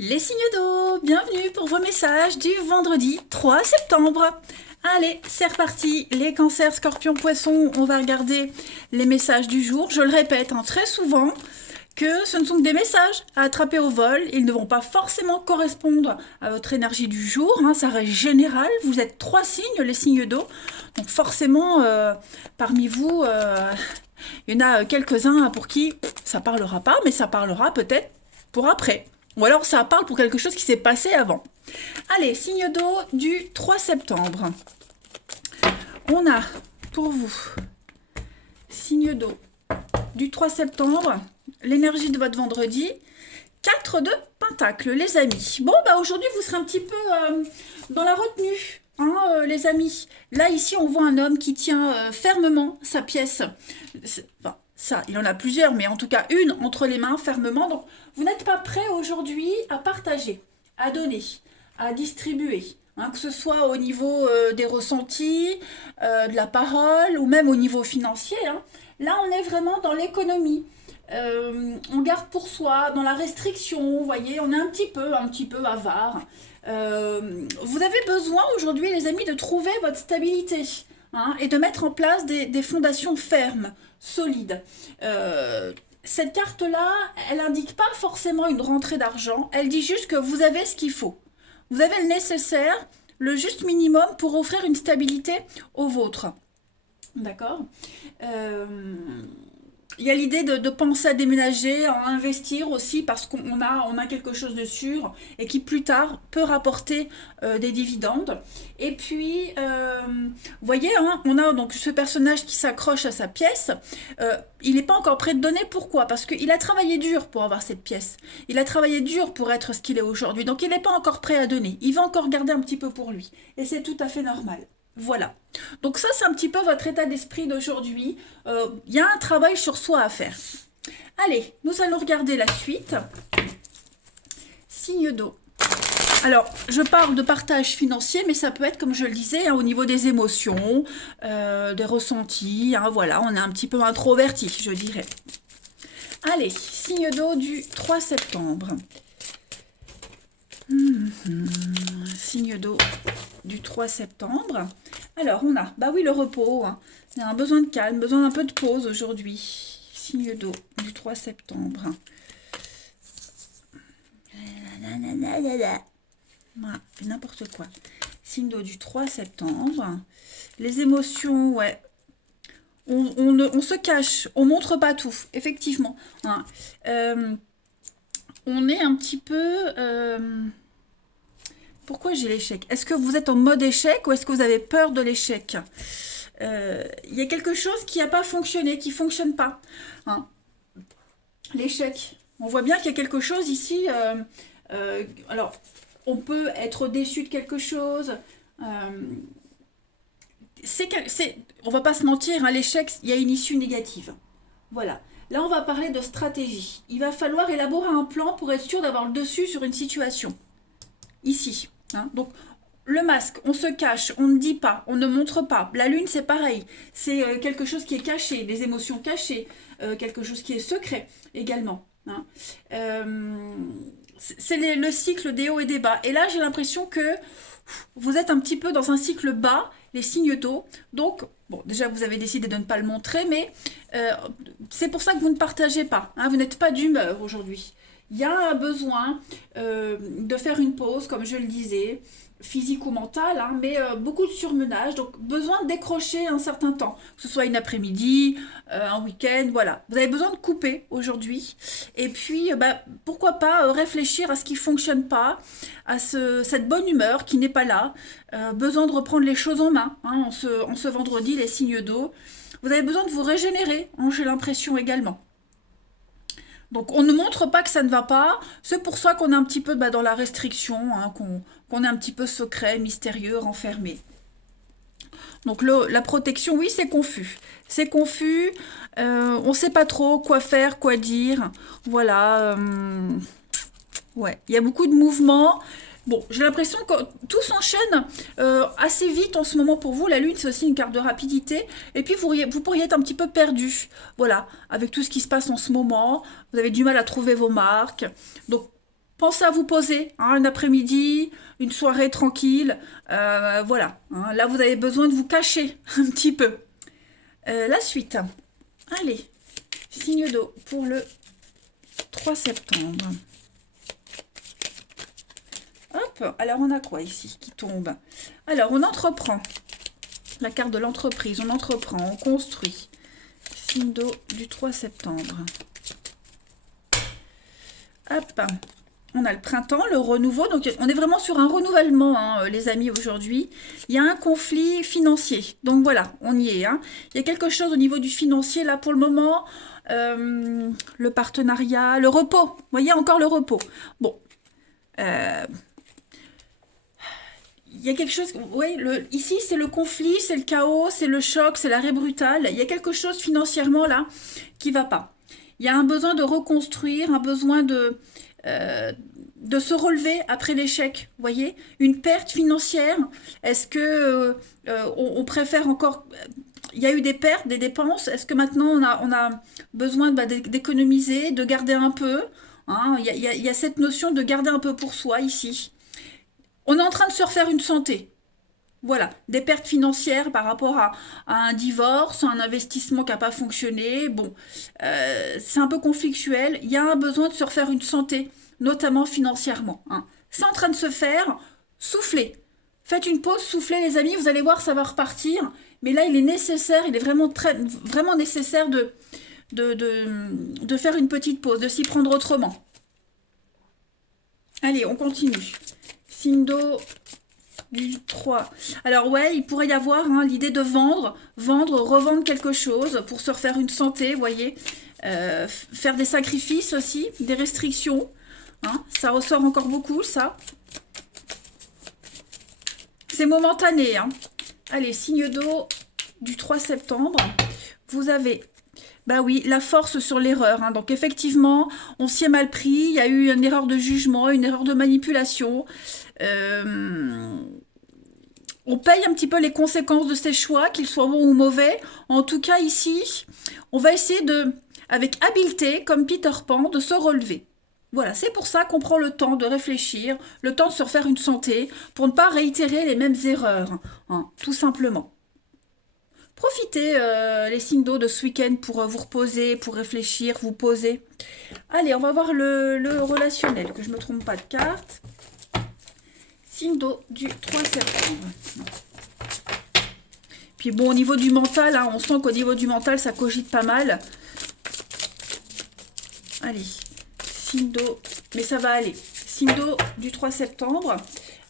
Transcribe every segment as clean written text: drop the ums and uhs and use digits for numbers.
Les signes d'eau, bienvenue pour vos messages du vendredi 3 septembre. Allez, c'est reparti. Les cancers, scorpions, poissons, on va regarder les messages du jour. Je le répète très souvent que ce ne sont que des messages à attraper au vol. Ils ne vont pas forcément correspondre à votre énergie du jour. Ça reste général. Vous êtes 3 signes, les signes d'eau. Donc forcément, parmi vous, il y en a quelques-uns pour qui ça parlera pas, mais ça parlera peut-être pour après. Ou alors ça parle pour quelque chose qui s'est passé avant. Allez, signe d'eau du 3 septembre. On a pour vous, signe d'eau du 3 septembre, l'énergie de votre vendredi, 4 de Pentacle, les amis. Bon, aujourd'hui, vous serez un petit peu dans la retenue, les amis. Là, ici, on voit un homme qui tient fermement sa pièce. Enfin, ça, il en a plusieurs, mais en tout cas une entre les mains, fermement. Donc, vous n'êtes pas prêt aujourd'hui à partager, à donner, à distribuer. Que ce soit au niveau des ressentis, de la parole, ou même au niveau financier. Là, on est vraiment dans l'économie. On garde pour soi, dans la restriction, vous voyez, on est un petit peu avare. Vous avez besoin aujourd'hui, les amis, de trouver votre stabilité et de mettre en place des fondations fermes, solides. Cette carte-là, elle n'indique pas forcément une rentrée d'argent, elle dit juste que vous avez ce qu'il faut. Vous avez le nécessaire, le juste minimum pour offrir une stabilité au vôtre. D'accord. Il y a l'idée de penser à déménager, à investir aussi parce qu'on a quelque chose de sûr et qui plus tard peut rapporter des dividendes. Et puis, vous voyez, on a donc ce personnage qui s'accroche à sa pièce. Il n'est pas encore prêt de donner. Pourquoi? Parce qu'il a travaillé dur pour avoir cette pièce. Il a travaillé dur pour être ce qu'il est aujourd'hui. Donc, il n'est pas encore prêt à donner. Il va encore garder un petit peu pour lui. Et c'est tout à fait normal. Voilà. Donc ça, c'est un petit peu votre état d'esprit d'aujourd'hui. Il y a un travail sur soi à faire. Allez, nous allons regarder la suite. Signe d'eau. Alors, je parle de partage financier, mais ça peut être, comme je le disais, au niveau des émotions, des ressentis. Voilà, on est un petit peu introverti, je dirais. Allez, signe d'eau du 3 septembre. Signe d'eau du 3 septembre. Alors, on a, le repos. Il y a un besoin de calme, besoin d'un peu de pause aujourd'hui. Signe d'eau du 3 septembre. Voilà, n'importe quoi. Signe d'eau du 3 septembre. Les émotions, ouais. On se cache, on montre pas tout, effectivement. On est un petit peu... Pourquoi j'ai l'échec? Est-ce que vous êtes en mode échec ou est-ce que vous avez peur de l'échec? Il y a quelque chose qui n'a pas fonctionné, qui ne fonctionne pas. L'échec. On voit bien qu'il y a quelque chose ici. Alors, on peut être déçu de quelque chose. On va pas se mentir, l'échec, il y a une issue négative. Voilà. Là, on va parler de stratégie. Il va falloir élaborer un plan pour être sûr d'avoir le dessus sur une situation. Ici. Donc, le masque, on se cache, on ne dit pas, on ne montre pas. La lune, c'est pareil. C'est quelque chose qui est caché, des émotions cachées, quelque chose qui est secret également. C'est le cycle des hauts et des bas. Et là, j'ai l'impression que vous êtes un petit peu dans un cycle bas, les signes d'eau. Donc, bon, déjà, vous avez décidé de ne pas le montrer, mais c'est pour ça que vous ne partagez pas. Vous n'êtes pas d'humeur aujourd'hui. Il y a un besoin de faire une pause, comme je le disais, physique ou mentale, mais beaucoup de surmenage, donc besoin de décrocher un certain temps, que ce soit une après-midi, un week-end, voilà. Vous avez besoin de couper aujourd'hui, et puis pourquoi pas réfléchir à ce qui ne fonctionne pas, à cette bonne humeur qui n'est pas là, besoin de reprendre les choses en main, en ce vendredi, les signes d'eau. Vous avez besoin de vous régénérer, j'ai l'impression également. Donc on ne montre pas que ça ne va pas, c'est pour ça qu'on est un petit peu dans la restriction, qu'on est un petit peu secret, mystérieux, renfermé. Donc la protection, oui, c'est confus. C'est confus, on ne sait pas trop quoi faire, quoi dire. Voilà, ouais, il y a beaucoup de mouvements. Bon, j'ai l'impression que tout s'enchaîne assez vite en ce moment pour vous. La Lune, c'est aussi une carte de rapidité. Et puis, vous pourriez être un petit peu perdu. Voilà, avec tout ce qui se passe en ce moment. Vous avez du mal à trouver vos marques. Donc, pensez à vous poser, hein, un après-midi, une soirée tranquille. Voilà, hein, là, vous avez besoin de vous cacher un petit peu. La suite. Allez, signe d'eau pour le 3 septembre. Hop, alors on a quoi ici qui tombe? Alors, on entreprend. La carte de l'entreprise, on entreprend, on construit. Signe d'eau du 3 septembre. Hop, on a le printemps, le renouveau. Donc, on est vraiment sur un renouvellement, hein, les amis, aujourd'hui. Il y a un conflit financier. Donc, voilà, on y est. Hein. Il y a quelque chose au niveau du financier, là, pour le moment. Le partenariat, le repos. Vous voyez, encore le repos. Bon. Il y a quelque chose, oui, ici c'est le conflit, c'est le chaos, c'est le choc, c'est l'arrêt brutal. Il y a quelque chose financièrement là qui va pas. Il y a un besoin de reconstruire, un besoin de se relever après l'échec. Vous voyez, une perte financière. Est-ce que on préfère encore... Il y a eu des pertes, des dépenses. Est-ce que maintenant on a besoin d'économiser, de garder un peu, hein, il y a cette notion de garder un peu pour soi ici. On est en train de se refaire une santé. Voilà, des pertes financières par rapport à un divorce, un investissement qui n'a pas fonctionné. Bon, c'est un peu conflictuel. Il y a un besoin de se refaire une santé, notamment financièrement. Hein. C'est en train de se faire. Soufflez. Faites une pause, soufflez les amis, vous allez voir, ça va repartir. Mais là, il est nécessaire, il est vraiment nécessaire de faire une petite pause, de s'y prendre autrement. Allez, on continue. Signe d'eau du 3. Alors ouais, il pourrait y avoir hein, l'idée de vendre, revendre quelque chose pour se refaire une santé, vous voyez. Faire des sacrifices aussi, des restrictions. Hein, ça ressort encore beaucoup, ça. C'est momentané. Hein. Allez, signe d'eau du 3 septembre. Vous avez... Bah oui, la force sur l'erreur. Hein. Donc effectivement, on s'y est mal pris. Il y a eu une erreur de jugement, une erreur de manipulation. On paye un petit peu les conséquences de ces choix, qu'ils soient bons ou mauvais. En tout cas, ici, on va essayer de, avec habileté, comme Peter Pan, de se relever. Voilà, c'est pour ça qu'on prend le temps de réfléchir, le temps de se refaire une santé, pour ne pas réitérer les mêmes erreurs, hein, tout simplement. Profitez, les signes d'eau de ce week-end pour vous reposer, pour réfléchir, vous poser. Allez, on va voir le relationnel, que je ne me trompe pas de carte. Signe d'eau du 3 septembre. Puis bon, au niveau du mental, hein, on sent qu'au niveau du mental, ça cogite pas mal. Allez, signe d'eau, mais ça va aller. Signe d'eau du 3 septembre.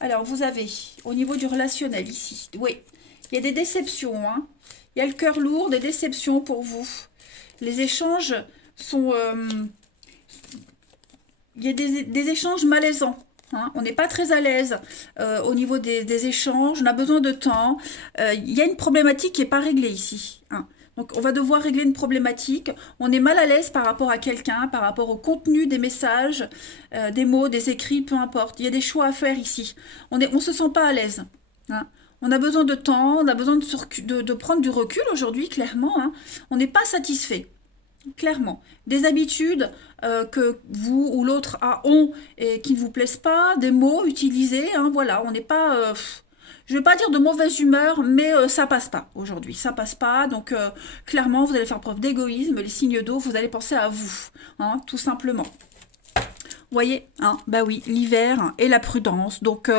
Alors, vous avez, au niveau du relationnel, ici, oui, il y a des déceptions, hein. Il y a le cœur lourd, des déceptions pour vous. Les échanges sont... il y a des échanges malaisants. Hein. On n'est pas très à l'aise au niveau des échanges. On a besoin de temps. Il y a une problématique qui n'est pas réglée ici. Hein. Donc, on va devoir régler une problématique. On est mal à l'aise par rapport à quelqu'un, par rapport au contenu des messages, des mots, des écrits, peu importe. Il y a des choix à faire ici. On se sent pas à l'aise. Hein. On a besoin de temps, on a besoin de prendre du recul aujourd'hui, clairement. Hein. On n'est pas satisfait, clairement. Des habitudes que vous ou l'autre ont et qui ne vous plaisent pas, des mots utilisés, hein, voilà, on n'est pas... je ne vais pas dire de mauvaise humeur, mais ça passe pas aujourd'hui, ça passe pas. Donc, clairement, vous allez faire preuve d'égoïsme, les signes d'eau, vous allez penser à vous, hein, tout simplement. Vous voyez, hein, bah oui, l'hiver et la prudence, donc...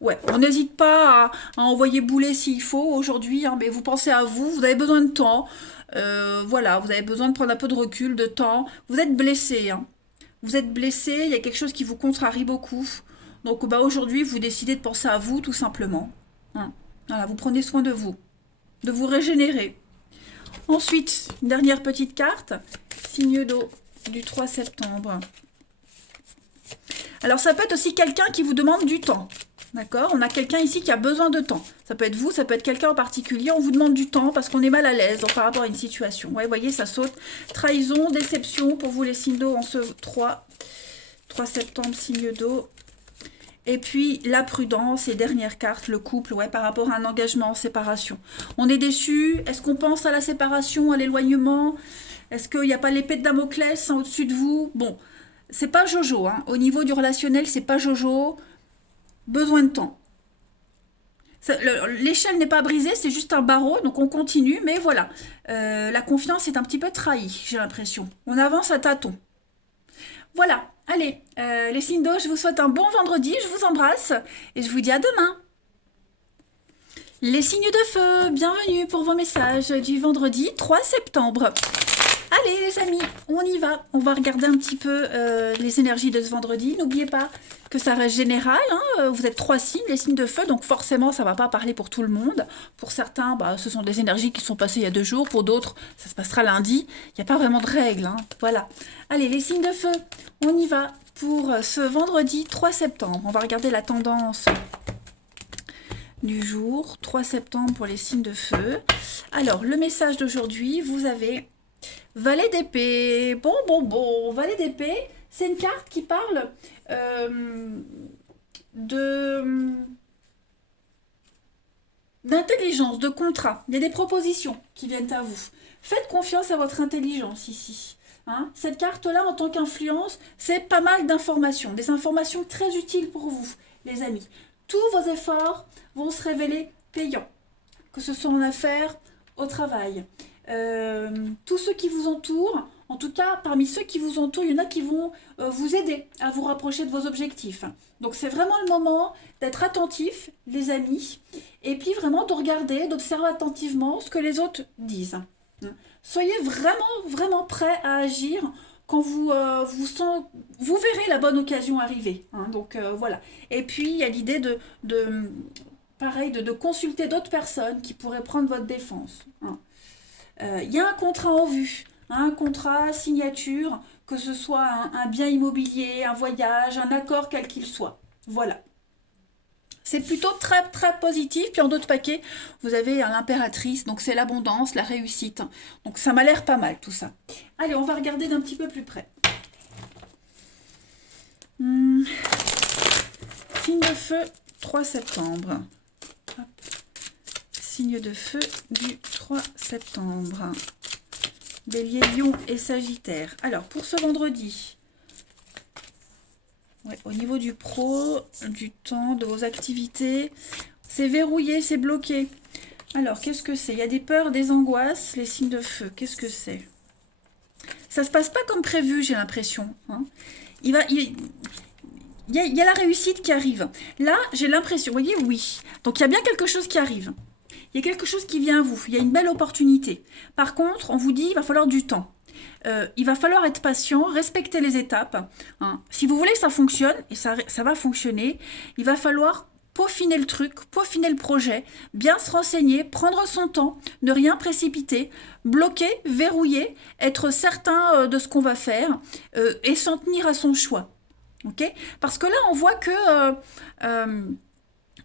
ouais, on n'hésite pas à envoyer bouler s'il faut aujourd'hui, hein, mais vous pensez à vous, vous avez besoin de temps, voilà, vous avez besoin de prendre un peu de recul, de temps, vous êtes blessé, hein. Vous êtes blessé, il y a quelque chose qui vous contrarie beaucoup, donc bah, aujourd'hui vous décidez de penser à vous tout simplement, hein. Voilà, vous prenez soin de vous régénérer. Ensuite, une dernière petite carte, signe d'eau du 3 septembre. Alors ça peut être aussi quelqu'un qui vous demande du temps. D'accord? On a quelqu'un ici qui a besoin de temps. Ça peut être vous, ça peut être quelqu'un en particulier. On vous demande du temps parce qu'on est mal à l'aise par rapport à une situation. Ouais, vous voyez, ça saute. Trahison, déception pour vous les signes d'eau en ce 3 septembre, signe d'eau. Et puis la prudence et dernière carte, le couple, ouais, par rapport à un engagement en séparation. On est déçu. Est-ce qu'on pense à la séparation, à l'éloignement? Est-ce qu'il n'y a pas l'épée de Damoclès au-dessus de vous? Bon. c'est pas Jojo, hein. Au niveau du relationnel, c'est pas Jojo. Besoin de temps. L'échelle n'est pas brisée, c'est juste un barreau, donc on continue, mais voilà. La confiance est un petit peu trahie, j'ai l'impression. On avance à tâtons. Voilà, allez, les signes d'eau, je vous souhaite un bon vendredi, je vous embrasse, et je vous dis à demain. Les signes de feu, bienvenue pour vos messages du vendredi 3 septembre. Allez les amis, on y va. On va regarder un petit peu les énergies de ce vendredi. N'oubliez pas que ça reste général. Hein. Vous êtes 3 signes, les signes de feu, donc forcément ça ne va pas parler pour tout le monde. Pour certains, ce sont des énergies qui sont passées il y a 2 jours. Pour d'autres, ça se passera lundi. Il n'y a pas vraiment de règles. Hein. Voilà. Allez, les signes de feu, on y va pour ce vendredi 3 septembre. On va regarder la tendance du jour, 3 septembre pour les signes de feu. Alors, le message d'aujourd'hui, vous avez Valet d'épée. Bon, Valet d'épée, c'est une carte qui parle d'intelligence, de contrat. Il y a des propositions qui viennent à vous. Faites confiance à votre intelligence ici. Hein, cette carte-là, en tant qu'influence, c'est pas mal d'informations. Des informations très utiles pour vous, les amis. Tous vos efforts vont se révéler payants. Que ce soit en affaires, au travail. Tous ceux qui vous entourent, en tout cas parmi ceux qui vous entourent, il y en a qui vont vous aider à vous rapprocher de vos objectifs. Donc c'est vraiment le moment d'être attentif, les amis, et puis vraiment de regarder, d'observer attentivement ce que les autres disent. Soyez vraiment prêts à agir quand vous verrez la bonne occasion arriver. Hein, donc voilà. Et puis il y a l'idée de consulter d'autres personnes qui pourraient prendre votre défense. Hein. Y a un contrat en vue, hein, un contrat, signature, que ce soit un bien immobilier, un voyage, un accord quel qu'il soit. Voilà. C'est plutôt très positif. Puis en d'autres paquets, vous avez l'impératrice, donc c'est l'abondance, la réussite. Donc ça m'a l'air pas mal tout ça. Allez, on va regarder d'un petit peu plus près. Signe de feu, 3 septembre. Hop. Signe de feu du 3 septembre. Bélier, Lion et Sagittaire. Alors, pour ce vendredi, au niveau du pro, du temps, de vos activités, c'est verrouillé, c'est bloqué. Alors, qu'est-ce que c'est? Il y a des peurs, des angoisses, les signes de feu. Qu'est-ce que c'est? Ça se passe pas comme prévu, j'ai l'impression. Hein. Il y a la réussite qui arrive. Là, j'ai l'impression, vous voyez, oui. Donc, il y a bien quelque chose qui arrive. Il y a quelque chose qui vient à vous. Il y a une belle opportunité. Par contre, on vous dit, il va falloir du temps. Il va falloir être patient, respecter les étapes. Hein. Si vous voulez que ça fonctionne, et ça va fonctionner, il va falloir peaufiner le truc, peaufiner le projet, bien se renseigner, prendre son temps, ne rien précipiter, bloquer, verrouiller, être certain de ce qu'on va faire et s'en tenir à son choix. Okay? Parce que là, on voit que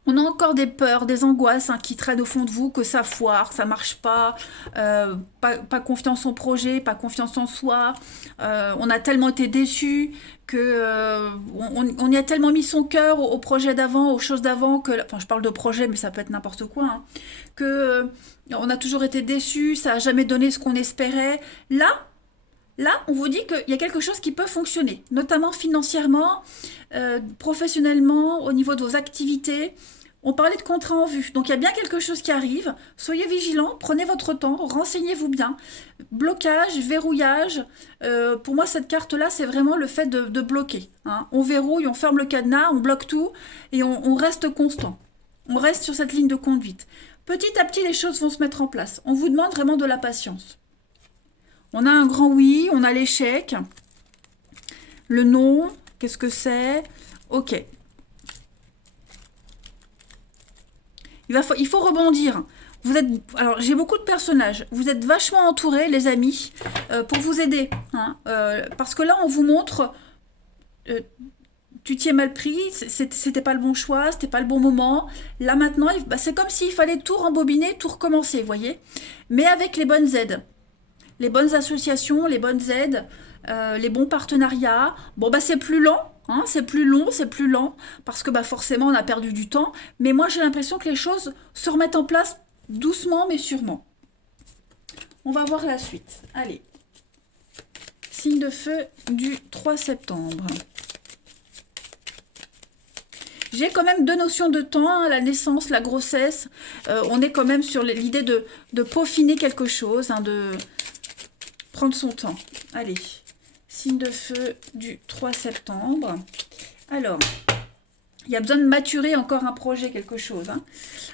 on a encore des peurs, des angoisses qui traînent au fond de vous, que ça foire, ça marche pas, pas confiance en projet, pas confiance en soi. On a tellement été déçus que on y a tellement mis son cœur au projet d'avant, aux choses d'avant, que, enfin je parle de projet, mais ça peut être n'importe quoi, hein, que on a toujours été déçus, ça n'a jamais donné ce qu'on espérait. Là, on vous dit qu'il y a quelque chose qui peut fonctionner, notamment financièrement, professionnellement, au niveau de vos activités. On parlait de contrat en vue, donc il y a bien quelque chose qui arrive. Soyez vigilants, prenez votre temps, renseignez-vous bien. Blocage, verrouillage. Pour moi, cette carte-là, c'est vraiment le fait de bloquer. Hein. On verrouille, on ferme le cadenas, on bloque tout et on reste constant. On reste sur cette ligne de conduite. Petit à petit, les choses vont se mettre en place. On vous demande vraiment de la patience. On a un grand oui, on a l'échec. Le non, qu'est-ce que c'est? Ok. Il faut rebondir. Alors, j'ai beaucoup de personnages. Vous êtes vachement entourés, les amis, pour vous aider. Hein, parce que là, on vous montre... tu t'y es mal pris, c'était pas le bon choix, c'était pas le bon moment. Là, maintenant, c'est comme s'il fallait tout rembobiner, tout recommencer, vous voyez? Mais avec les bonnes aides. Les bonnes associations, les bonnes aides, les bons partenariats. Bon, c'est plus lent, hein, c'est plus long, c'est plus lent, parce que forcément, on a perdu du temps. Mais moi, j'ai l'impression que les choses se remettent en place doucement, mais sûrement. On va voir la suite. Allez. signe de feu du 3 septembre. J'ai quand même deux notions de temps, hein, la naissance, la grossesse. On est quand même sur l'idée de peaufiner quelque chose, hein, de prendre son temps. Allez, signe de feu du 3 septembre. Alors, il y a besoin de maturer encore un projet, quelque chose. Hein.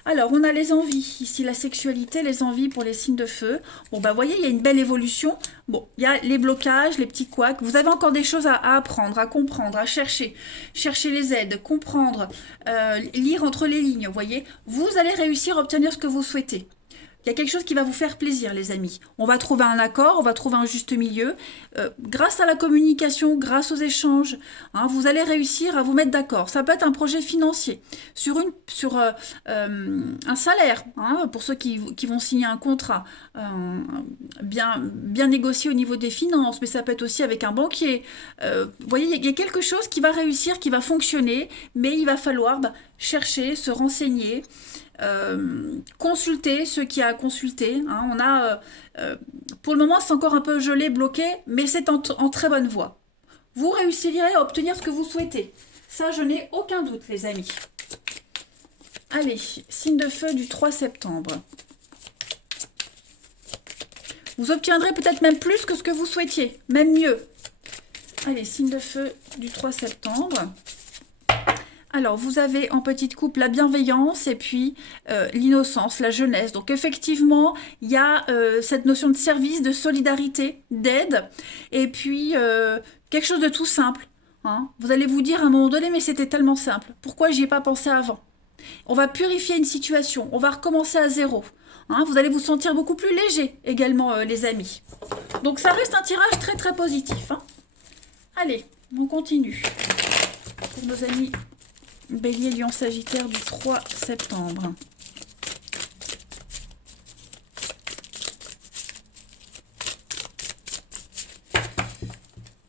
Alors, on a les envies. Ici, la sexualité, les envies pour les signes de feu. Bon, bah, vous voyez, il y a une belle évolution. Bon, il y a les blocages, les petits couacs. Vous avez encore des choses à apprendre, à comprendre, à chercher. Chercher les aides, comprendre, lire entre les lignes, vous voyez. Vous allez réussir à obtenir ce que vous souhaitez. Il y a quelque chose qui va vous faire plaisir, les amis. On va trouver un accord, on va trouver un juste milieu. Grâce à la communication, grâce aux échanges, hein, vous allez réussir à vous mettre d'accord. Ça peut être un projet financier, sur un salaire, hein, pour ceux qui vont signer un contrat, bien négocié au niveau des finances, mais ça peut être aussi avec un banquier. Vous voyez, il y a quelque chose qui va réussir, qui va fonctionner, mais il va falloir chercher, se renseigner, consulter ceux qui a à consulter. Hein. On a, pour le moment, c'est encore un peu gelé, bloqué, mais c'est en très bonne voie. Vous réussirez à obtenir ce que vous souhaitez. Ça, je n'ai aucun doute, les amis. Allez, signe de feu du 3 septembre. Vous obtiendrez peut-être même plus que ce que vous souhaitiez, même mieux. Allez, signe de feu du 3 septembre. Alors, vous avez en petite coupe la bienveillance et puis l'innocence, la jeunesse. Donc, effectivement, il y a cette notion de service, de solidarité, d'aide. Et puis, quelque chose de tout simple. Hein. Vous allez vous dire à un moment donné, mais c'était tellement simple. Pourquoi j'y ai pas pensé avant? On va purifier une situation. On va recommencer à zéro. Hein. Vous allez vous sentir beaucoup plus léger également, les amis. Donc, ça reste un tirage très, très positif. Hein. Allez, on continue. Pour nos amis... Bélier, Lion, Sagittaire du 3 septembre.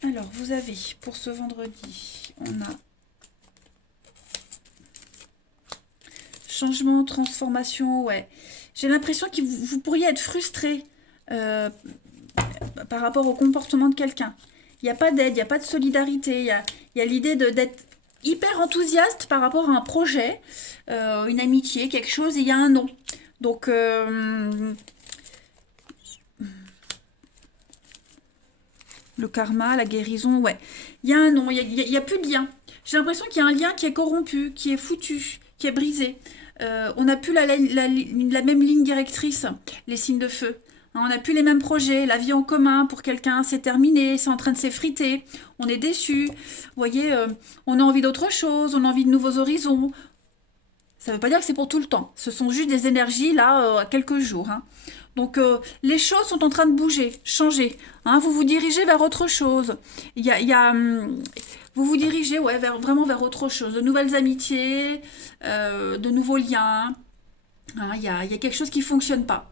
Alors, vous avez, pour ce vendredi, on a changement, transformation, ouais. J'ai l'impression que vous pourriez être frustré par rapport au comportement de quelqu'un. Il n'y a pas d'aide, il n'y a pas de solidarité, il y a l'idée d'être hyper enthousiaste par rapport à un projet, une amitié, quelque chose, et il y a un non. Donc, le karma, la guérison, ouais. Il y a un non, il y a plus de lien. J'ai l'impression qu'il y a un lien qui est corrompu, qui est foutu, qui est brisé. On n'a plus la même ligne directrice, les signes de feu. On n'a plus les mêmes projets, la vie en commun pour quelqu'un, c'est terminé, c'est en train de s'effriter, on est déçu. Vous voyez, on a envie d'autre chose, on a envie de nouveaux horizons. Ça ne veut pas dire que c'est pour tout le temps. Ce sont juste des énergies, là, à quelques jours. Hein. Donc, les choses sont en train de bouger, changer. Hein. Vous vous dirigez vers autre chose. Vous vous dirigez vraiment vers autre chose. De nouvelles amitiés, de nouveaux liens. Hein, il y a quelque chose qui ne fonctionne pas.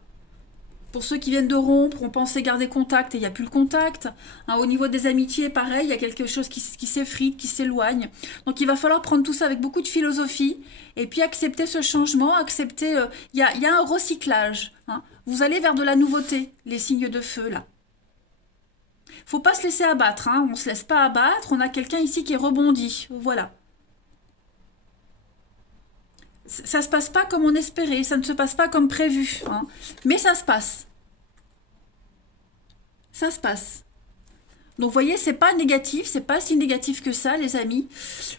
Pour ceux qui viennent de rompre, on pensait garder contact et il n'y a plus le contact. Hein, au niveau des amitiés, pareil, il y a quelque chose qui s'effrite, qui s'éloigne. Donc il va falloir prendre tout ça avec beaucoup de philosophie et puis accepter ce changement, accepter... Il y a un recyclage. Hein. Vous allez vers de la nouveauté, les signes de feu, là. Faut pas se laisser abattre. Hein. On ne se laisse pas abattre. On a quelqu'un ici qui rebondit. Voilà. Ça ne se passe pas comme on espérait, ça ne se passe pas comme prévu, hein. Mais ça se passe. Ça se passe. Donc, vous voyez, c'est pas négatif, c'est pas si négatif que ça, les amis.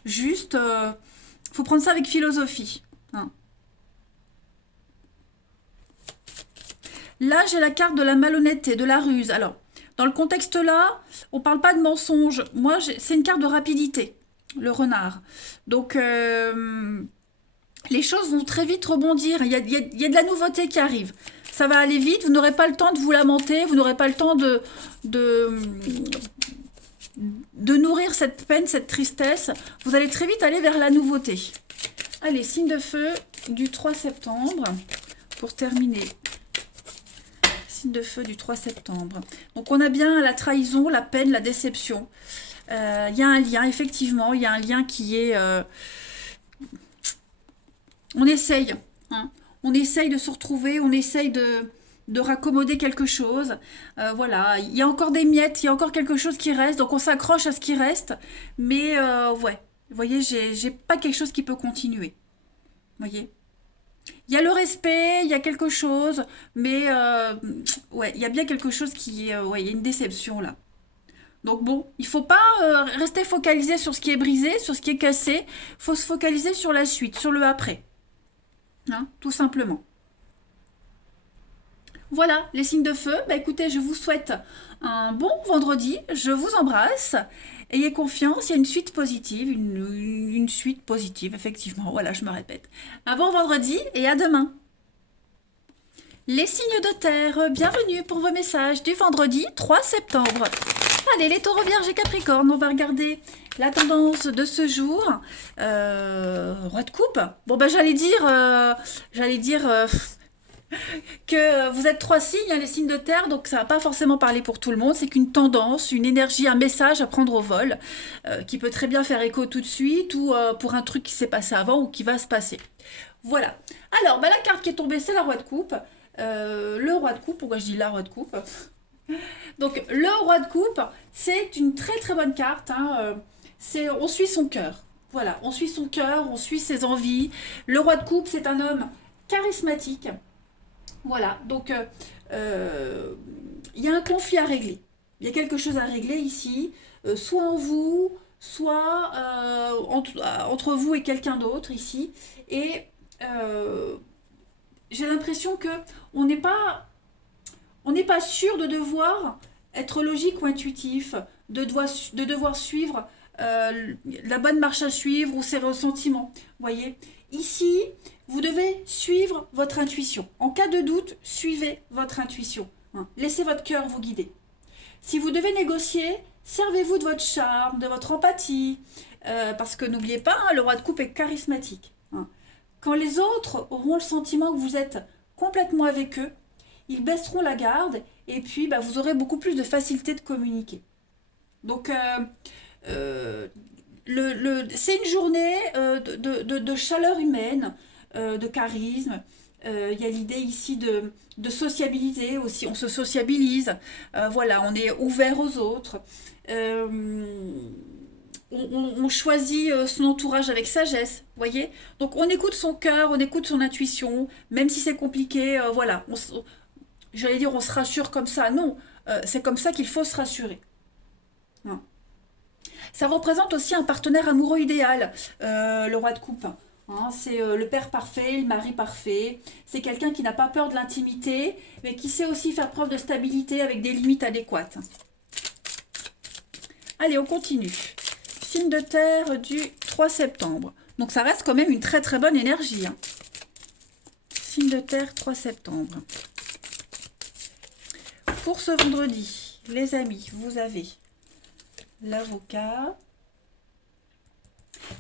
Juste, faut prendre ça avec philosophie. Hein. Là, j'ai la carte de la malhonnêteté, de la ruse. Alors, dans le contexte là, on parle pas de mensonge. Moi, c'est une carte de rapidité, le renard. Donc... les choses vont très vite rebondir. Il y a de la nouveauté qui arrive. Ça va aller vite. Vous n'aurez pas le temps de vous lamenter. Vous n'aurez pas le temps de nourrir cette peine, cette tristesse. Vous allez très vite aller vers la nouveauté. Allez, signe de feu du 3 septembre. Pour terminer. Signe de feu du 3 septembre. Donc, on a bien la trahison, la peine, la déception. Il y a un lien, effectivement. Il y a un lien qui est... on essaye, hein. On essaye de se retrouver, on essaye de de raccommoder quelque chose. Voilà, il y a encore des miettes, il y a encore quelque chose qui reste, donc on s'accroche à ce qui reste. Mais ouais, vous voyez, j'ai pas quelque chose qui peut continuer. Vous voyez? Il y a le respect, il y a quelque chose, mais ouais, il y a bien quelque chose qui, ouais, il y a une déception là. Donc bon, il faut pas rester focalisé sur ce qui est brisé, sur ce qui est cassé. Il faut se focaliser sur la suite, sur le après, hein, tout simplement. Voilà, les signes de feu. Bah écoutez, je vous souhaite un bon vendredi. Je vous embrasse. Ayez confiance, il y a une suite positive, une suite positive, effectivement. Voilà, je me répète. Un bon vendredi et à demain. Les signes de terre, bienvenue pour vos messages du vendredi 3 septembre. Allez, les taureaux, vierges et capricornes, on va regarder la tendance de ce jour. Roi de coupe. Bon, ben j'allais dire que vous êtes trois signes, hein, les signes de terre, donc ça va pas forcément parler pour tout le monde. C'est qu'une tendance, une énergie, un message à prendre au vol, qui peut très bien faire écho tout de suite ou pour un truc qui s'est passé avant ou qui va se passer. Voilà. Alors, bah, la carte qui est tombée, c'est la roi de coupe. Le roi de coupe, pourquoi je dis la roi de coupe? Donc, le roi de coupe, c'est une très très bonne carte, hein, on suit son cœur. Voilà, on suit son cœur, on suit ses envies. Le roi de coupe, c'est un homme charismatique. Voilà, donc il y a un conflit à régler. Il y a quelque chose à régler ici, soit en vous, soit entre vous et quelqu'un d'autre ici. Et j'ai l'impression que on n'est pas, on n'est pas sûr de devoir être logique ou intuitif, de devoir suivre la bonne marche à suivre ou ses ressentiments. Voyez, ici, vous devez suivre votre intuition. En cas de doute, suivez votre intuition, hein. Laissez votre cœur vous guider. Si vous devez négocier, servez-vous de votre charme, de votre empathie, parce que n'oubliez pas, hein, le roi de coupe est charismatique, hein. Quand les autres auront le sentiment que vous êtes complètement avec eux, ils baisseront la garde et puis bah, vous aurez beaucoup plus de facilité de communiquer. Donc, euh, c'est une journée de chaleur humaine, de charisme. Il y a l'idée ici de sociabilité aussi. On se sociabilise. Voilà, on est ouvert aux autres. Euh, on choisit son entourage avec sagesse, voyez. Donc on écoute son cœur, on écoute son intuition, même si c'est compliqué. Voilà, j'allais dire on se rassure comme ça. Non, c'est comme ça qu'il faut se rassurer, hein. Ça représente aussi un partenaire amoureux idéal, le roi de coupe, hein. C'est le père parfait, le mari parfait. C'est quelqu'un qui n'a pas peur de l'intimité, mais qui sait aussi faire preuve de stabilité avec des limites adéquates. Allez, on continue. Signe de terre du 3 septembre. Donc ça reste quand même une très très bonne énergie, hein. Signe de terre 3 septembre. Pour ce vendredi, les amis, vous avez l'avocat.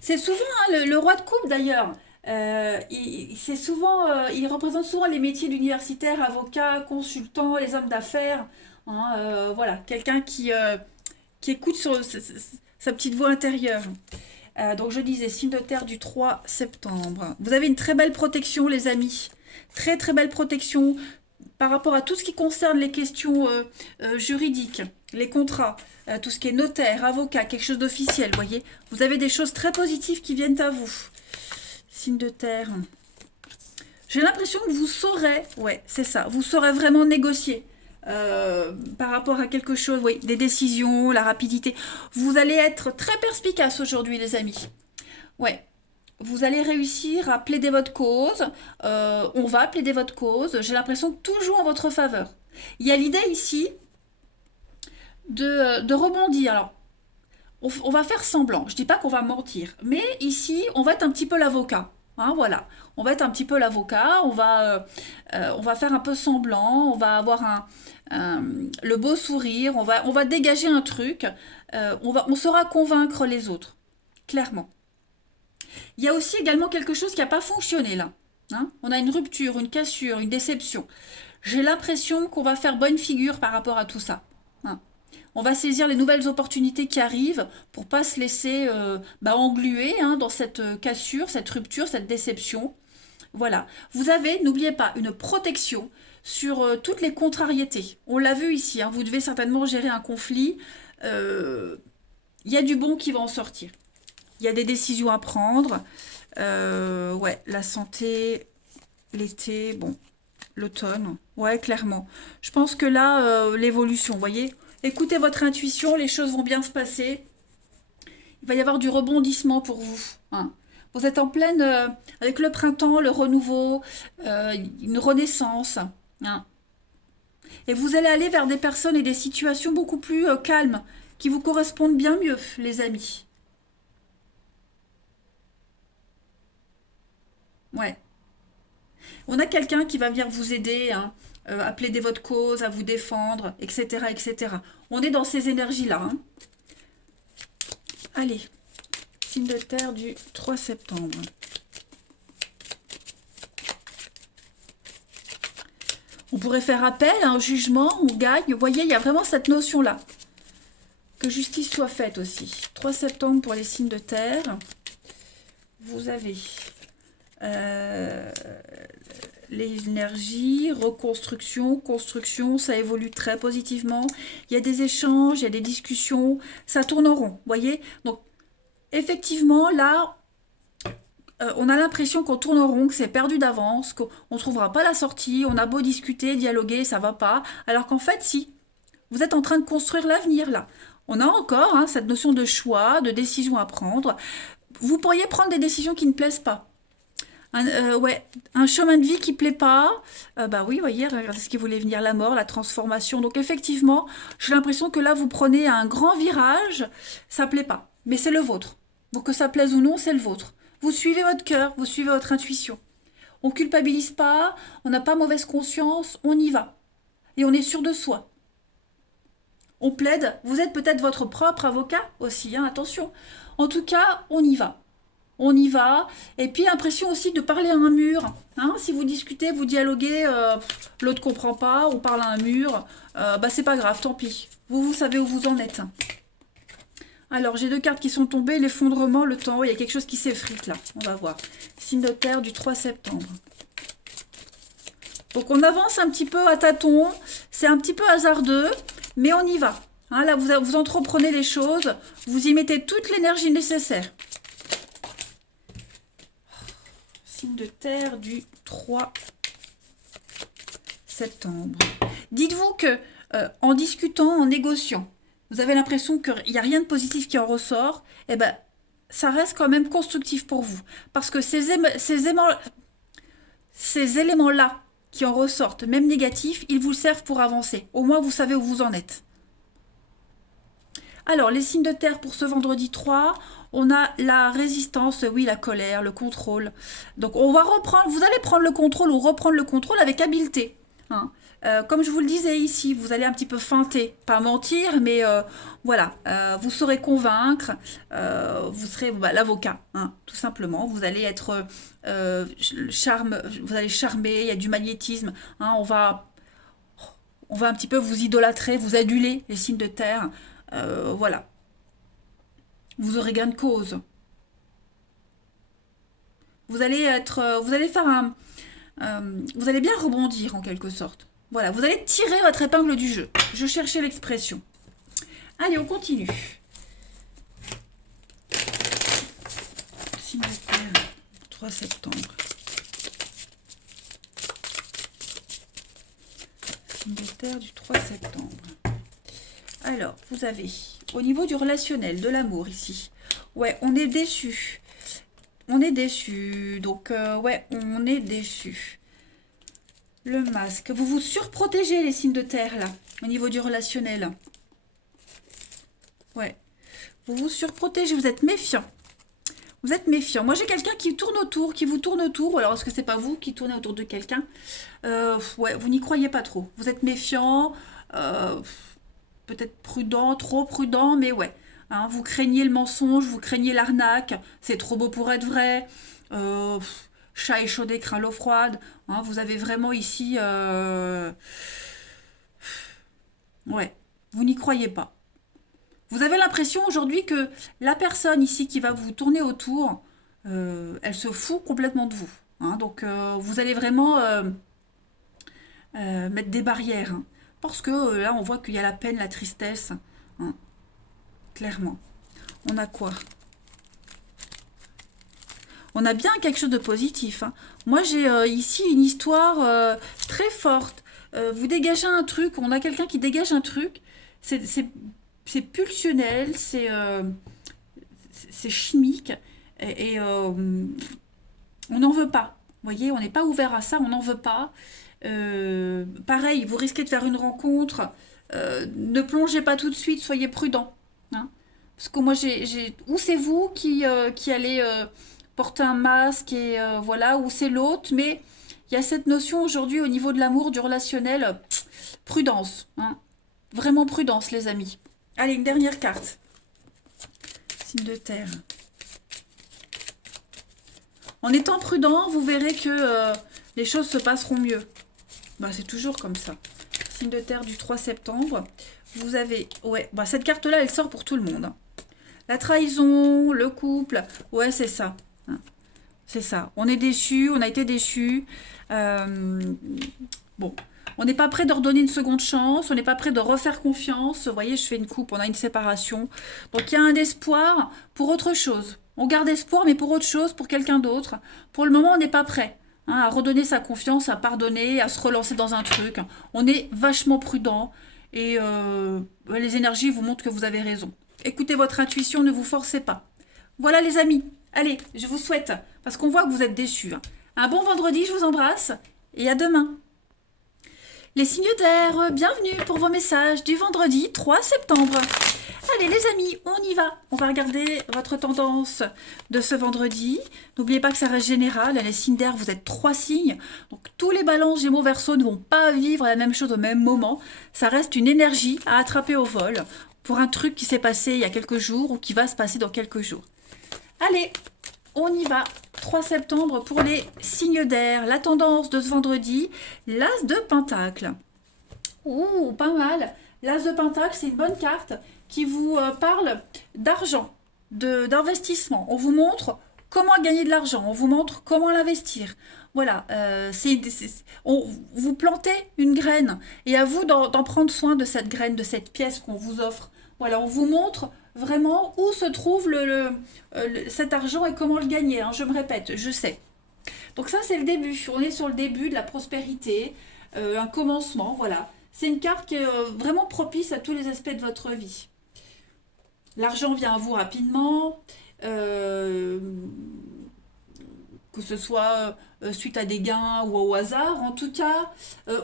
C'est souvent, hein, le roi de coupe d'ailleurs. C'est souvent, il représente souvent les métiers d'universitaire, avocat, consultant, les hommes d'affaires, hein, voilà, quelqu'un qui écoute sur sa petite voix intérieure. Donc je disais, signe de terre du 3 septembre. Vous avez une très belle protection, les amis. Très très belle protection par rapport à tout ce qui concerne les questions juridiques, les contrats, tout ce qui est notaire, avocat, quelque chose d'officiel, voyez. Vous avez des choses très positives qui viennent à vous. Signe de terre. J'ai l'impression que vous saurez, ouais, c'est ça, vous saurez vraiment négocier par rapport à quelque chose, oui, des décisions, la rapidité. Vous allez être très perspicace aujourd'hui, les amis. Ouais. Vous allez réussir à plaider votre cause. On va plaider votre cause. J'ai l'impression que tout joue en votre faveur. Il y a l'idée ici de rebondir. Alors, on va faire semblant. Je ne dis pas qu'on va mentir. Mais ici, on va être un petit peu l'avocat. Hein, voilà. On va être un petit peu l'avocat. On va faire un peu semblant. On va avoir le beau sourire. On va dégager un truc. On saura convaincre les autres. Clairement. Il y a aussi également quelque chose qui n'a pas fonctionné là, hein. On a une rupture, une cassure, une déception. J'ai l'impression qu'on va faire bonne figure par rapport à tout ça, hein. On va saisir les nouvelles opportunités qui arrivent pour pas se laisser engluer, hein, dans cette cassure, cette rupture, cette déception. Voilà. Vous avez, n'oubliez pas, une protection sur toutes les contrariétés. On l'a vu ici, hein, vous devez certainement gérer un conflit. Euh, Il y a du bon qui va en sortir. Il y a des décisions à prendre. Ouais, la santé, l'été, bon, l'automne. Ouais, clairement. Je pense que là, l'évolution, vous voyez, écoutez votre intuition, les choses vont bien se passer. Il va y avoir du rebondissement pour vous, hein. Vous êtes en pleine, avec le printemps, le renouveau, une renaissance, hein. Et vous allez aller vers des personnes et des situations beaucoup plus calmes, qui vous correspondent bien mieux, les amis. Ouais. On a quelqu'un qui va venir vous aider, hein, à plaider votre cause, à vous défendre, etc., etc. On est dans ces énergies-là, hein. Allez, signe de terre du 3 septembre. On pourrait faire appel à un jugement, on gagne. Vous voyez, il y a vraiment cette notion-là. Que justice soit faite aussi. 3 septembre pour les signes de terre. Vous avez euh, l'énergie, reconstruction, construction, ça évolue très positivement. Il y a des échanges, il y a des discussions, ça tourne en rond, vous voyez. Donc, effectivement, là, on a l'impression qu'on tourne en rond, que c'est perdu d'avance, qu'on ne trouvera pas la sortie, on a beau discuter, dialoguer, ça va pas. Alors qu'en fait, si, vous êtes en train de construire l'avenir, là. On a encore, hein, cette notion de choix, de décision à prendre. Vous pourriez prendre des décisions qui ne plaisent pas. Ouais, un chemin de vie qui plaît pas. Bah oui, voyez, regardez ce qui voulait venir, la mort, la transformation. Donc effectivement, j'ai l'impression que là, vous prenez un grand virage, ça plaît pas. Mais c'est le vôtre. Donc que ça plaise ou non, c'est le vôtre. Vous suivez votre cœur, vous suivez votre intuition. On culpabilise pas, on n'a pas mauvaise conscience, on y va. Et on est sûr de soi. On plaide, vous êtes peut-être votre propre avocat aussi, hein, attention. En tout cas, on y va. On y va. Et puis l'impression aussi de parler à un mur, hein. Si vous discutez, vous dialoguez, l'autre comprend pas, on parle à un mur, bah c'est pas grave, tant pis. Vous savez où vous en êtes. Alors, j'ai deux cartes qui sont tombées, l'effondrement, le temps, il y a quelque chose qui s'effrite là, on va voir. Signe de terre du 3 septembre. Donc on avance un petit peu à tâtons, c'est un petit peu hasardeux, mais on y va. Hein, là, vous entreprenez les choses, vous y mettez toute l'énergie nécessaire. Signe de terre du 3 septembre. Dites-vous que en discutant, en négociant, vous avez l'impression qu'il n'y a rien de positif qui en ressort, eh ben, ça reste quand même constructif pour vous. Parce que ces éléments-là qui en ressortent, même négatifs, ils vous servent pour avancer. Au moins, vous savez où vous en êtes. Alors, les signes de terre pour ce vendredi 3, on a la résistance, oui, la colère, le contrôle. Donc, on va reprendre, vous allez prendre le contrôle ou reprendre le contrôle avec habileté, hein. Comme je vous le disais ici, vous allez un petit peu feinter, pas mentir, mais voilà, vous saurez convaincre, vous serez bah, l'avocat, hein, tout simplement. Vous allez être vous allez charmer, il y a du magnétisme, hein, on va un petit peu vous idolâtrer, vous aduler, les signes de terre. Voilà, vous aurez gain de cause. Vous allez faire vous allez bien rebondir en quelque sorte. Voilà, vous allez tirer votre épingle du jeu. Je cherchais l'expression. Allez, on continue. Signe de terre, 3 septembre. Signe de terre du 3 septembre. Alors, vous avez, au niveau du relationnel, de l'amour ici, ouais, on est déçu. On est déçu. Donc, ouais, on est déçu. Le masque. Vous vous surprotégez, les signes de terre, là, au niveau du relationnel. Ouais. Vous vous surprotégez, vous êtes méfiant. Vous êtes méfiant. Moi, j'ai quelqu'un qui tourne autour, qui vous tourne autour. Ou alors, est-ce que c'est pas vous qui tournez autour de quelqu'un? Ouais, vous n'y croyez pas trop. Vous êtes méfiant. euh, Peut-être prudent, trop prudent, mais ouais. Hein, vous craignez le mensonge, vous craignez l'arnaque, c'est trop beau pour être vrai. Chat échaudé craint l'eau froide. Hein, vous avez vraiment ici... ouais, vous n'y croyez pas. Vous avez l'impression aujourd'hui que la personne ici qui va vous tourner autour, elle se fout complètement de vous. Hein, donc vous allez vraiment mettre des barrières, hein. Parce que là, on voit qu'il y a la peine, la tristesse, hein, clairement. On a quoi? On a bien quelque chose de positif, hein. Moi, j'ai ici une histoire très forte. Vous dégagez un truc, on a quelqu'un qui dégage un truc. C'est pulsionnel, c'est chimique. On n'en veut pas. Vous voyez, on n'est pas ouvert à ça, on n'en veut pas. Pareil, vous risquez de faire une rencontre. Ne plongez pas tout de suite, soyez prudent, hein. Parce que moi, ou c'est vous qui allez porter un masque et voilà, ou c'est l'autre. Mais il y a cette notion aujourd'hui au niveau de l'amour, du relationnel, prudence, hein. Vraiment prudence, les amis. Allez, une dernière carte. Signe de terre. En étant prudent, vous verrez que les choses se passeront mieux. Bah, c'est toujours comme ça. Signe de terre du 3 septembre. Vous avez... Ouais, bah, cette carte-là, elle sort pour tout le monde, hein. La trahison, le couple. Ouais, c'est ça, hein. C'est ça. On est déçus, on a été déçus. Bon, on n'est pas prêt de redonner une seconde chance, on n'est pas prêt de refaire confiance. Vous voyez, je fais une coupe, on a une séparation. Donc il y a un espoir pour autre chose. On garde espoir, mais pour autre chose, pour quelqu'un d'autre. Pour le moment, on n'est pas prêt, hein, à redonner sa confiance, à pardonner, à se relancer dans un truc. On est vachement prudent et les énergies vous montrent que vous avez raison. Écoutez votre intuition, ne vous forcez pas. Voilà les amis, allez, je vous souhaite, parce qu'on voit que vous êtes déçus, hein, un bon vendredi, je vous embrasse et à demain. Les signes d'air, bienvenue pour vos messages du vendredi 3 septembre. Allez les amis, on y va. On va regarder votre tendance de ce vendredi. N'oubliez pas que ça reste général. Les signes d'air, vous êtes 3 signes. Donc tous les balances Gémeaux Verseau ne vont pas vivre la même chose au même moment. Ça reste une énergie à attraper au vol pour un truc qui s'est passé il y a quelques jours ou qui va se passer dans quelques jours. Allez, on y va. 3 septembre pour les signes d'air. La tendance de ce vendredi, l'As de Pentacle. Ouh, pas mal. L'As de Pentacle, c'est une bonne carte qui vous parle d'argent, d'investissement. On vous montre comment gagner de l'argent, on vous montre comment l'investir. Voilà, vous plantez une graine et à vous d'en prendre soin de cette graine, de cette pièce qu'on vous offre. Voilà, on vous montre vraiment où se trouve cet argent et comment le gagner, hein. Je me répète, je sais. Donc ça, c'est le début. On est sur le début de la prospérité, un commencement, voilà. C'est une carte qui est vraiment propice à tous les aspects de votre vie. L'argent vient à vous rapidement, que ce soit suite à des gains ou au hasard. En tout cas,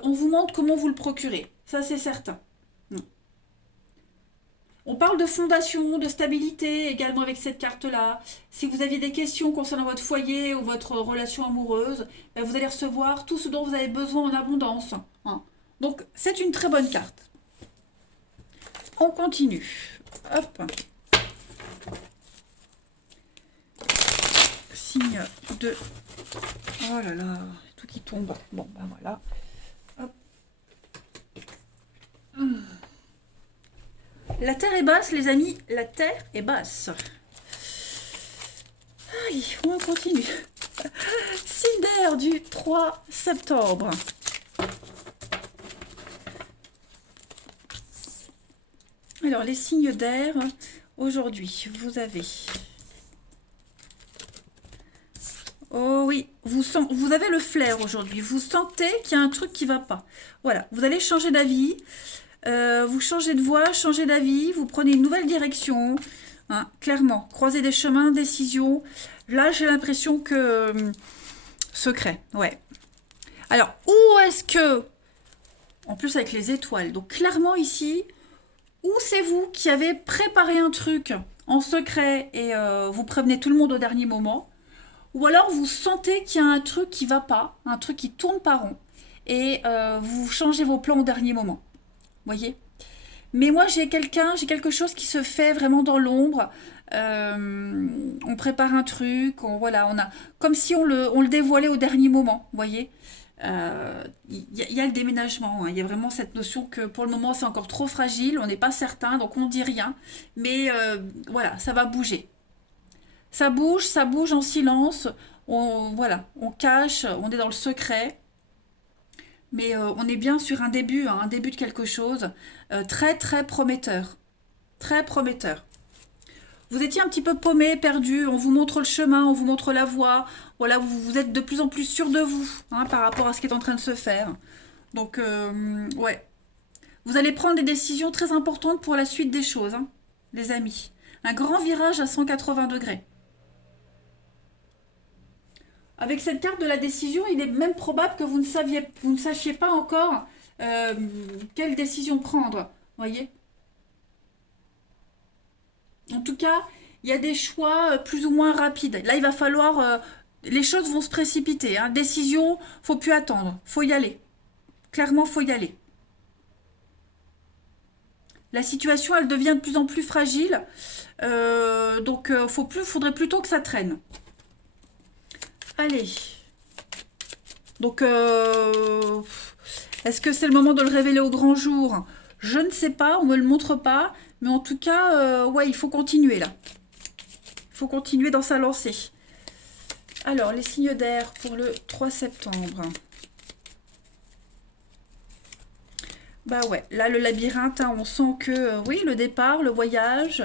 on vous montre comment vous le procurez. Ça, c'est certain. On parle de fondation, de stabilité également avec cette carte-là. Si vous aviez des questions concernant votre foyer ou votre relation amoureuse, ben vous allez recevoir tout ce dont vous avez besoin en abondance, hein. Donc, c'est une très bonne carte. On continue. Hop. Signe de... Oh là là, tout qui tombe. Bon, ben voilà. Hop. La terre est basse, les amis. La terre est basse. Allez, on continue. Signe d'air du 3 septembre. Alors, les signes d'air, aujourd'hui, vous avez... Oh oui, vous avez le flair aujourd'hui. Vous sentez qu'il y a un truc qui ne va pas. Voilà, vous allez changer d'avis. Vous changez de voie, changez d'avis. Vous prenez une nouvelle direction. Hein, clairement, croiser des chemins, décision. Là, j'ai l'impression que... secret, ouais. Alors, où est-ce que... En plus, avec les étoiles. Donc, clairement, ici... Ou c'est vous qui avez préparé un truc en secret et vous prévenez tout le monde au dernier moment. Ou alors vous sentez qu'il y a un truc qui va pas, un truc qui tourne pas rond. Et vous changez vos plans au dernier moment. Voyez ? Mais moi j'ai quelque chose qui se fait vraiment dans l'ombre. On prépare un truc, comme si on le dévoilait au dernier moment. Voyez ? Y a le déménagement, hein. Il y a vraiment cette notion que pour le moment c'est encore trop fragile, on n'est pas certain, donc on ne dit rien, mais voilà, ça va bouger. Ça bouge en silence, on cache, on est dans le secret, Mais on est bien sur un début, hein, un début de quelque chose très très prometteur. Très prometteur. Vous étiez un petit peu paumé, perdu, on vous montre le chemin, on vous montre la voie. Voilà, vous êtes de plus en plus sûr de vous, hein, par rapport à ce qui est en train de se faire. Donc, ouais. Vous allez prendre des décisions très importantes pour la suite des choses, hein, les amis. Un grand virage à 180 degrés. Avec cette carte de la décision, il est même probable que vous ne sachiez pas encore euh, quelle décision prendre. Voyez. En tout cas, il y a des choix plus ou moins rapides. Là, il va falloir. Les choses vont se précipiter. Hein. Décision, faut plus attendre. Faut y aller. Clairement, faut y aller. La situation, elle devient de plus en plus fragile. Donc, faudrait plutôt que ça traîne. Allez. Donc, est-ce que c'est le moment de le révéler au grand jour? Je ne sais pas, on ne me le montre pas. Mais en tout cas, ouais, il faut continuer là. Il faut continuer dans sa lancée. Alors, les signes d'air pour le 3 septembre. Bah ouais, là le labyrinthe, hein, on sent que, oui, le départ, le voyage,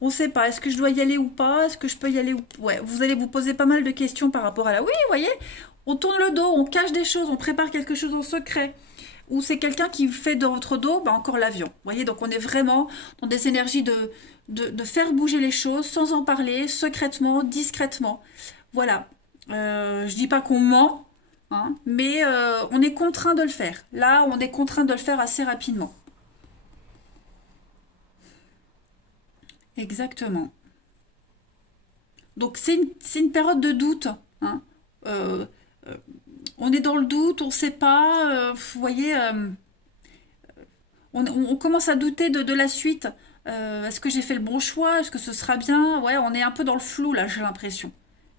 on ne sait pas, est-ce que je dois y aller ou pas, est-ce que je peux y aller ou pas. Ouais, vous allez vous poser pas mal de questions par rapport à la... Oui, vous voyez, on tourne le dos, on cache des choses, on prépare quelque chose en secret. Ou c'est quelqu'un qui fait de votre dos, bah encore l'avion. Vous voyez, donc on est vraiment dans des énergies de faire bouger les choses sans en parler, secrètement, discrètement. Voilà. Je dis pas qu'on ment, hein, mais on est contraint de le faire. Là, on est contraint de le faire assez rapidement. Exactement. Donc c'est une période de doute, hein. Euh, euh, on est dans le doute, on ne sait pas. Vous voyez, on commence à douter de la suite. Est-ce que j'ai fait le bon choix? Est-ce que ce sera bien? Ouais, on est un peu dans le flou là, j'ai l'impression.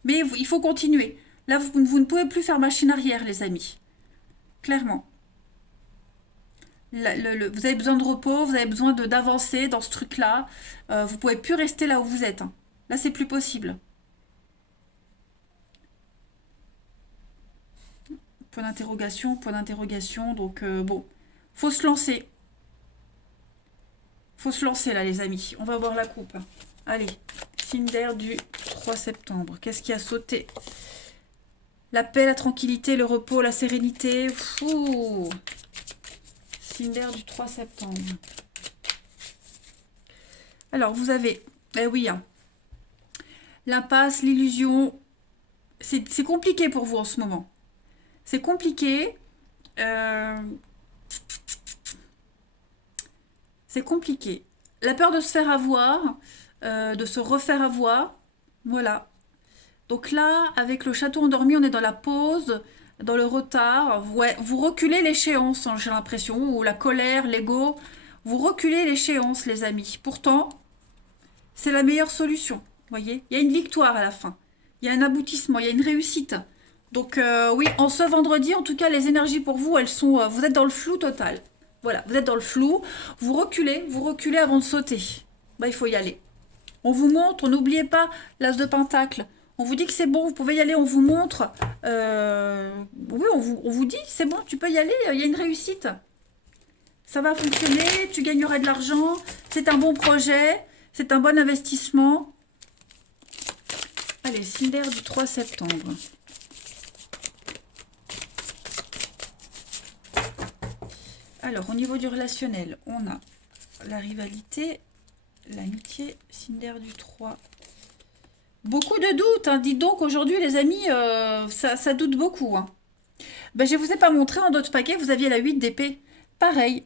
Mais il faut continuer. Là, vous ne pouvez plus faire machine arrière, les amis. Clairement. Vous avez besoin de repos, vous avez besoin d'avancer dans ce truc-là. Vous pouvez plus rester là où vous êtes, hein. Là, c'est plus possible. Point d'interrogation, point d'interrogation. Donc, bon, faut se lancer. Faut se lancer là, les amis. On va voir la coupe. Allez, signe d'air du 3 septembre. Qu'est-ce qui a sauté? La paix, la tranquillité, le repos, la sérénité. Fou. Signe d'air du 3 septembre. Alors, vous avez, eh oui, hein, l'impasse, l'illusion. C'est compliqué pour vous en ce moment. C'est compliqué. Euh, c'est compliqué. La peur de se faire avoir, de se refaire avoir. Voilà. Donc là, avec le château endormi, on est dans la pause, dans le retard. Ouais, vous reculez l'échéance, hein, j'ai l'impression, ou la colère, l'ego. Vous reculez l'échéance, les amis. Pourtant, c'est la meilleure solution. Vous voyez, il y a une victoire à la fin. Il y a un aboutissement, il y a une réussite. Donc oui, en ce vendredi, en tout cas, les énergies pour vous, elles sont, vous êtes dans le flou total. Voilà, vous êtes dans le flou. Vous reculez avant de sauter. Bah, il faut y aller. On vous montre, n'oubliez pas l'as de pentacle. On vous dit que c'est bon, vous pouvez y aller, on vous montre. Oui, on vous dit, c'est bon, tu peux y aller, il y a une réussite. Ça va fonctionner, tu gagneras de l'argent, c'est un bon projet, c'est un bon investissement. Allez, signe du 3 septembre. Alors, au niveau du relationnel, on a la rivalité, l'amitié, signe du 3. Beaucoup de doutes, hein. Dites donc, aujourd'hui, les amis, ça doute beaucoup, hein. Ben, je ne vous ai pas montré en d'autres paquets, vous aviez la 8 d'épée. Pareil,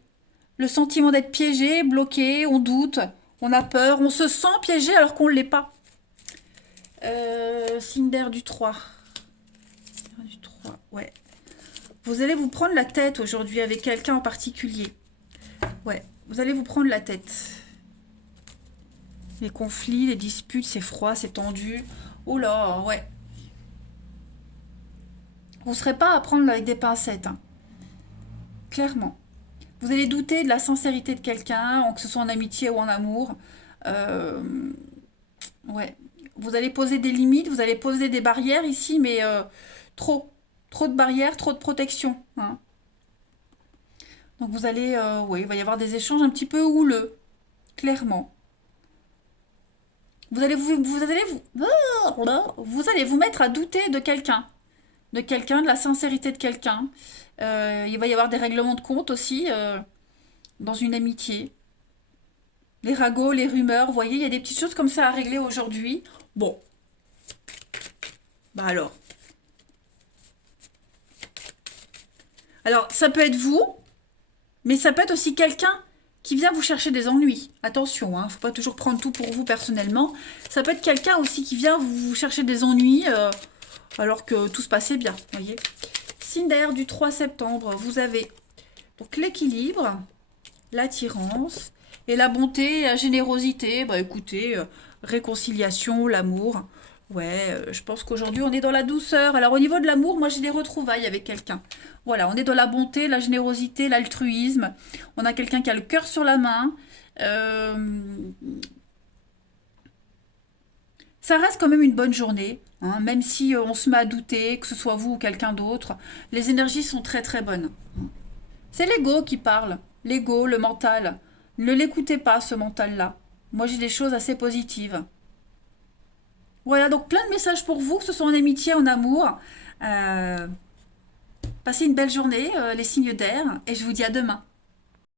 le sentiment d'être piégé, bloqué, on doute, on a peur, on se sent piégé alors qu'on ne l'est pas. Signe du 3. Du 3, ouais. Vous allez vous prendre la tête aujourd'hui avec quelqu'un en particulier. Ouais, vous allez vous prendre la tête. Les conflits, les disputes, c'est froid, c'est tendu. Oh là, ouais. Vous ne serez pas à prendre avec des pincettes, hein. Clairement. Vous allez douter de la sincérité de quelqu'un, que ce soit en amitié ou en amour. Euh, ouais. Vous allez poser des limites, vous allez poser des barrières ici, mais trop. Trop de barrières, trop de protection, hein. Donc vous allez, oui, il va y avoir des échanges un petit peu houleux, clairement. Vous allez vous mettre à douter de quelqu'un, de la sincérité de quelqu'un. Il va y avoir des règlements de compte aussi dans une amitié. Les ragots, les rumeurs, vous voyez, il y a des petites choses comme ça à régler aujourd'hui. Bon, bah alors. Alors, ça peut être vous, mais ça peut être aussi quelqu'un qui vient vous chercher des ennuis. Attention, hein, faut pas toujours prendre tout pour vous personnellement. Ça peut être quelqu'un aussi qui vient vous chercher des ennuis alors que tout se passait bien, voyez. Signe d'air du 3 septembre, vous avez donc l'équilibre, l'attirance et la bonté, la générosité. Bah écoutez, réconciliation, l'amour. Ouais, je pense qu'aujourd'hui on est dans la douceur. Alors au niveau de l'amour, moi j'ai des retrouvailles avec quelqu'un. Voilà, on est dans la bonté, la générosité, l'altruisme. On a quelqu'un qui a le cœur sur la main. Euh, Ça reste quand même une bonne journée, hein, même si on se met à douter, que ce soit vous ou quelqu'un d'autre. Les énergies sont très très bonnes. C'est l'ego qui parle. L'ego, le mental. Ne l'écoutez pas, ce mental-là. Moi, j'ai des choses assez positives. Voilà, donc plein de messages pour vous, que ce soit en amitié, en amour. Euh, Passez une belle journée, les signes d'air, et je vous dis à demain.